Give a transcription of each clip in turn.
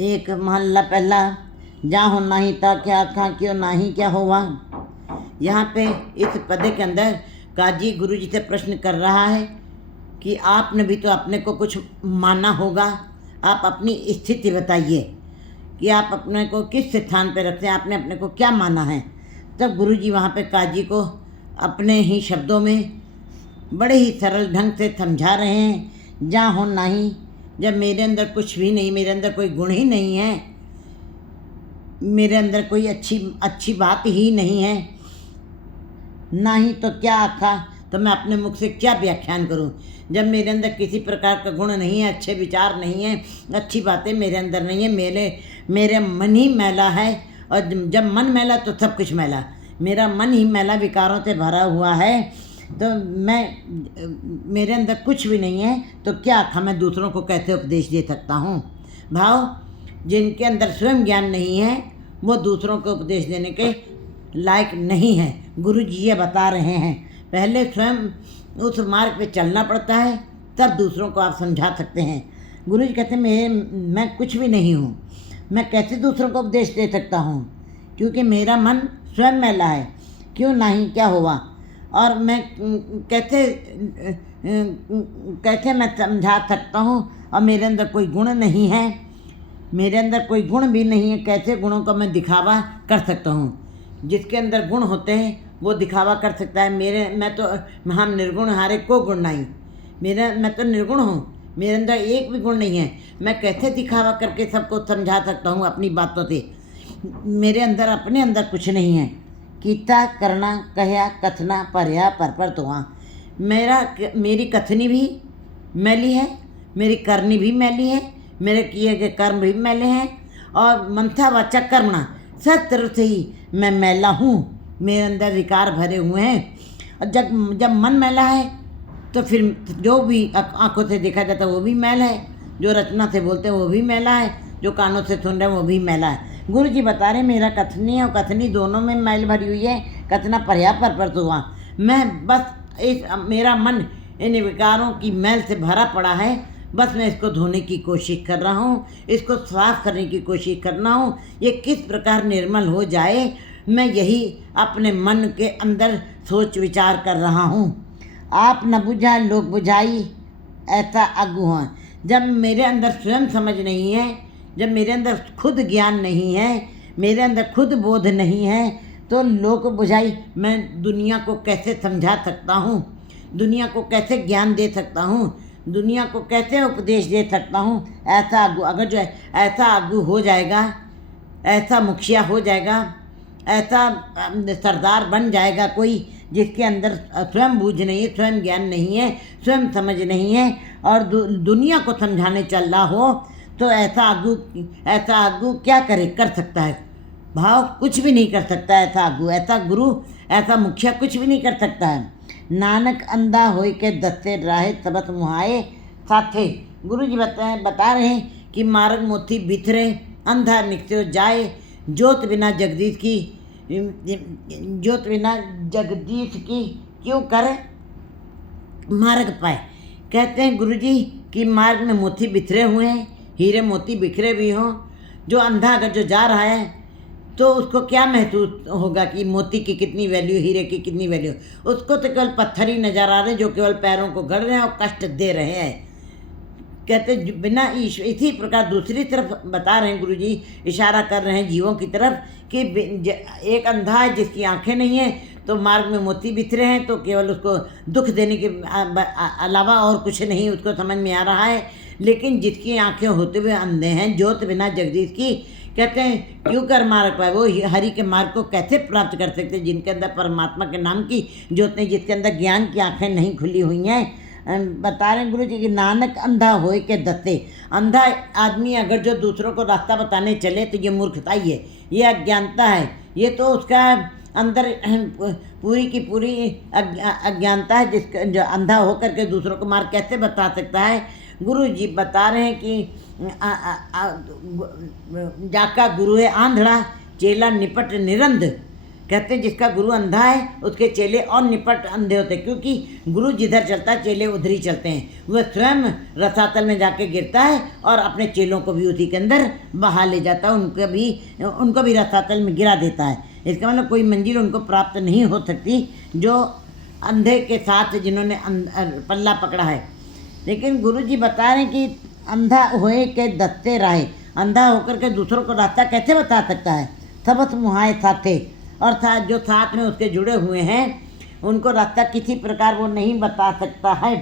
एक महल्ला पहला जहाँ हो नाही था क्या आखा क्यों नाही क्या हुआ। यहाँ पे इस पदे के अंदर काजी गुरु जी से प्रश्न कर रहा है कि आपने भी तो अपने को कुछ माना होगा, आप अपनी स्थिति बताइए कि आप अपने को किस स्थान पे रखते हैं, आपने अपने को क्या माना है। तब गुरु जी वहाँ पे काजी को अपने ही शब्दों में बड़े ही सरल ढंग से समझा रहे हैं। जहाँ हो नाही, जब मेरे अंदर कुछ भी नहीं, मेरे अंदर कोई गुण ही नहीं है, मेरे अंदर कोई अच्छी बात ही नहीं है, ना ही तो क्या आखा, तो मैं अपने मुख से क्या व्याख्यान करूं। जब मेरे अंदर किसी प्रकार का गुण नहीं है, अच्छे विचार नहीं है, अच्छी बातें मेरे अंदर नहीं है, मेरे मन ही मैला है। और जब मन मैला तो सब कुछ मैला, मेरा मन ही मैला विकारों से भरा हुआ है, तो मेरे अंदर कुछ भी नहीं है, तो क्या आखा मैं दूसरों को कैसे उपदेश दे सकता हूँ। भाव, जिनके अंदर स्वयं ज्ञान नहीं है वो दूसरों को उपदेश देने के लायक नहीं है। गुरु जी ये बता रहे हैं, पहले स्वयं उस मार्ग पे चलना पड़ता है, तब दूसरों को आप समझा सकते हैं। गुरु जी कहते हैं मैं कुछ भी नहीं हूँ, मैं कैसे दूसरों को उपदेश दे सकता हूँ, क्योंकि मेरा मन स्वयं मैला है। क्यों नहीं क्या हुआ, और मैं कैसे मैं समझा सकता हूँ, और मेरे अंदर कोई गुण नहीं है, मेरे अंदर कोई गुण भी नहीं है, कैसे गुणों का मैं दिखावा कर सकता हूँ। जिसके अंदर गुण होते हैं वो दिखावा कर सकता है। मैं तो हम निर्गुण हारे को गुण नहीं, मैं तो निर्गुण हूँ, मेरे अंदर एक भी गुण नहीं है, मैं कैसे दिखावा करके सबको समझा सकता हूँ अपनी बातों से। मेरे अंदर अपने अंदर कुछ नहीं है। कीता करना कहया कथना परया पर तुआ, मेरी कथनी भी मैली है, मेरी करनी भी मैली है, मेरे किए गए कर्म भी मैले हैं, और मंथा वाचा कर्मणा, सब तरफ से ही मैं मैला हूँ, मेरे अंदर विकार भरे हुए हैं। और जब मन मैला है तो फिर जो भी आँखों से देखा जाता है वो भी मैल है, जो रचना से बोलते हैं वो भी मैला है, जो कानों से सुन रहे हैं वो भी मैला है। गुरु जी बता रहे मेरा कथनी और कथनी दोनों में मैल भरी हुई है। कथना पर्या पर तो हुआ, मैं बस मेरा मन इन विकारों की मैल से भरा पड़ा है, बस मैं इसको धोने की कोशिश कर रहा हूँ, इसको साफ करने की कोशिश कर रहा हूँ। ये किस प्रकार निर्मल हो जाए, मैं यही अपने मन के अंदर सोच विचार कर रहा हूँ। आप न बुझा लोग बुझाई, ऐसा अगु है। जब मेरे अंदर स्वयं समझ नहीं है, जब मेरे अंदर खुद ज्ञान नहीं है, मेरे अंदर खुद बोध नहीं है, तो लोक बुझाई, मैं दुनिया को कैसे समझा सकता हूँ, दुनिया को कैसे ज्ञान दे सकता हूँ, दुनिया को कैसे उपदेश दे सकता हूँ। ऐसा आगू, अगर जो ऐसा आगू हो जाएगा, ऐसा मुखिया हो जाएगा, ऐसा सरदार बन जाएगा कोई जिसके अंदर स्वयं बूझ नहीं है, स्वयं ज्ञान नहीं है, स्वयं समझ नहीं है, और दुनिया को समझाने चल रहा हो, तो ऐसा आगू क्या कर सकता है। भाव, कुछ भी नहीं कर सकता ऐसा आगू, ऐसा गुरु, ऐसा मुखिया कुछ भी नहीं कर सकता है। नानक अंधा होय के दस्ते राहे सबत मुहाए साथे। गुरु जी बता रहे हैं कि मार्ग मोती बिथरे, अंधा निकलो जाए, ज्योत बिना जगदीश की क्यों कर मार्ग पाए। कहते हैं गुरु जी कि मार्ग में मोती बिखरे हुए हैं, हीरे मोती बिखरे भी हों, जो अंधा अगर जो जा रहा है तो उसको क्या महसूस होगा कि मोती की कितनी वैल्यू, हीरे की कितनी वैल्यू। उसको तो केवल पत्थर ही नजर आ रहे हैं जो केवल पैरों को गड़ रहे हैं और कष्ट दे रहे हैं। कहते बिना इसी प्रकार दूसरी तरफ बता रहे हैं गुरु जी, इशारा कर रहे हैं जीवों की तरफ कि एक अंधा है जिसकी आंखें नहीं है, तो मार्ग में मोती बिखरे हैं, तो केवल उसको दुख देने के अलावा और कुछ नहीं उसको समझ में आ रहा है। लेकिन जिसकी आंखें होते हुए अंधे हैं, ज्योत बिना जगदीश की, कहते हैं क्यों कर मार्ग पाए, वो हरि के मार्ग को कैसे प्राप्त कर सकते हैं जिनके अंदर परमात्मा के नाम की ज्योत नहीं, जिसके अंदर ज्ञान की आंखें नहीं खुली हुई हैं। बता रहे हैं गुरु जी कि नानक अंधा होए के दत्ते, अंधा आदमी अगर जो दूसरों को रास्ता बताने चले तो ये मूर्खता ही है, ये अज्ञानता है, ये तो उसका अंदर पूरी की पूरी अज्ञानता है, जिसका जो अंधा होकर के दूसरों को मार्ग कैसे बता सकता है। गुरु जी बता रहे हैं कि जाका गुरु है आंधड़ा, चेला निपट निरंध। कहते हैं जिसका गुरु अंधा है उसके चेले और निपट अंधे होते हैं, क्योंकि गुरु जिधर चलता है चेले उधर ही चलते हैं। वह स्वयं रसातल में जाके गिरता है और अपने चेलों को भी उसी के अंदर बहा ले जाता है, उनको भी रसातल में गिरा देता है। इसका मतलब कोई मंजिल उनको प्राप्त नहीं हो सकती जो अंधे के साथ जिन्होंने पल्ला पकड़ा है। लेकिन गुरु जी बता रहे हैं कि अंधा होए के दत्ते राहे, अंधा होकर के दूसरों को रास्ता कैसे बता सकता है। सबस मुहाए साथे, और जो साथ में उसके जुड़े हुए हैं उनको रास्ता किसी प्रकार वो नहीं बता सकता है।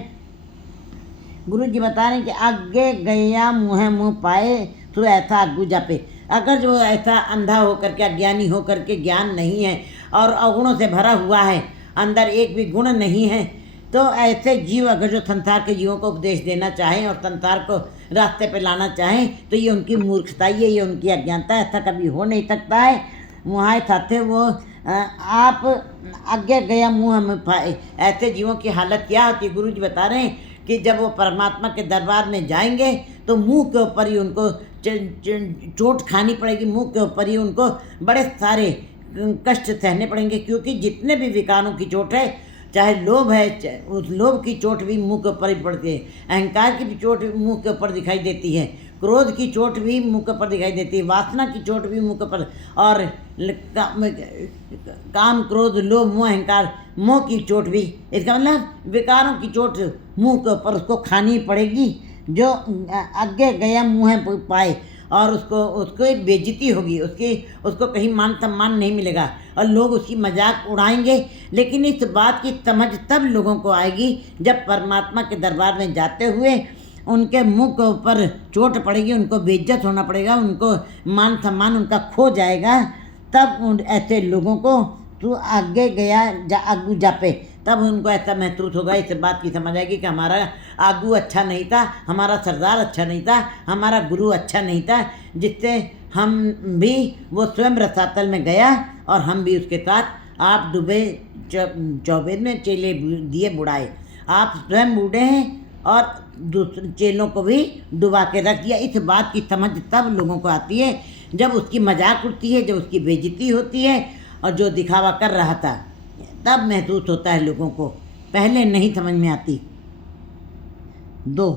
गुरु जी बता रहे हैं कि आगे गया मुँह पाए तो ऐसा आगू जापे। अगर जो ऐसा अंधा होकर के अज्ञानी होकर के ज्ञान नहीं है और अवगुणों से भरा हुआ है, अंदर एक भी गुण नहीं है, तो ऐसे जीव अगर जो संसार के जीवों को उपदेश देना चाहें और संसार को रास्ते पे लाना चाहें तो ये उनकी मूर्खता ही है, ये उनकी अज्ञानता है। ऐसा कभी हो नहीं सकता है। वहाँ साथे वो आप आगे गया मुँह में पाए, ऐसे जीवों की हालत क्या होती है। गुरु जी बता रहे हैं कि जब वो परमात्मा के दरबार में जाएंगे तो मुंह के ऊपर ही उनको चोट खानी पड़ेगी, मुंह के ऊपर ही उनको बड़े सारे कष्ट सहने पड़ेंगे, क्योंकि जितने भी विकारों की चोट है, चाहे लोभ है, उस लोभ की चोट भी मुंह के ऊपर ही पड़ती है, अहंकार की भी चोट मुंह के ऊपर दिखाई देती है, क्रोध की चोट भी मुंह के ऊपर दिखाई देती है, वासना की चोट भी मुंह के ऊपर, और काम क्रोध लोभ मोह अहंकार मोह की चोट भी, इसका मतलब विकारों की चोट मुंह के ऊपर उसको खानी पड़ेगी। जो आगे गया मुँह पाए और उसको एक बेइज्जती होगी, उसको कहीं मान सम्मान नहीं मिलेगा और लोग उसकी मजाक उड़ाएंगे। लेकिन इस बात की समझ तब लोगों को आएगी जब परमात्मा के दरबार में जाते हुए उनके मुंह के ऊपर चोट पड़ेगी, उनको बेइज्जत होना पड़ेगा, उनको मान सम्मान उनका खो जाएगा। तब ऐसे लोगों को तू आगे गया आगू जापे, तब उनको ऐसा महसूस होगा, इस बात की समझ आएगी कि हमारा आगू अच्छा नहीं था, हमारा सरदार अच्छा नहीं था, हमारा गुरु अच्छा नहीं था, जिससे हम भी वो स्वयं रसातल में गया और हम भी उसके साथ आप डूबे चौबेद में चेले दिए बुढ़ाए। आप स्वयं बूढ़े हैं और दूसरे चेलों को भी डुबा के रख दिया। इस बात की समझ तब लोगों को आती है जब उसकी मजाक उड़ती है, जब उसकी बेइज्जती होती है, और जो दिखावा कर रहा था तब महसूस होता है लोगों को, पहले नहीं समझ में आती। 2